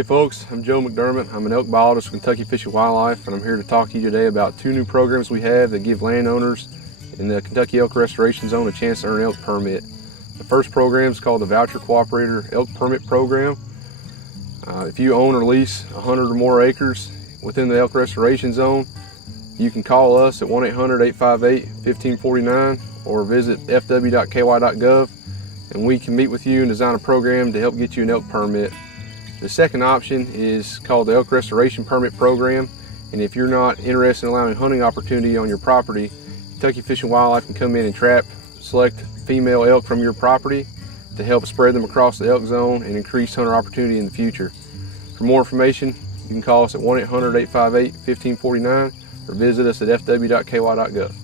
Hey folks, I'm Joe McDermott. I'm an elk biologist with Kentucky Fish and Wildlife, and I'm here to talk to you today about two new programs we have that give landowners in the Kentucky Elk Restoration Zone a chance to earn an elk permit. The first program is called the Voucher Cooperator Elk Permit Program. If you own or lease 100 or more acres within the Elk Restoration Zone, you can call us at 1-800-858-1549 or visit fw.ky.gov, and we can meet with you and design a program to help get you an elk permit. The second option is called the Elk Restoration Permit Program, and if you're not interested in allowing hunting opportunity on your property, Kentucky Fish and Wildlife can come in and trap select female elk from your property to help spread them across the elk zone and increase hunter opportunity in the future. For more information, you can call us at 1-800-858-1549 or visit us at fw.ky.gov.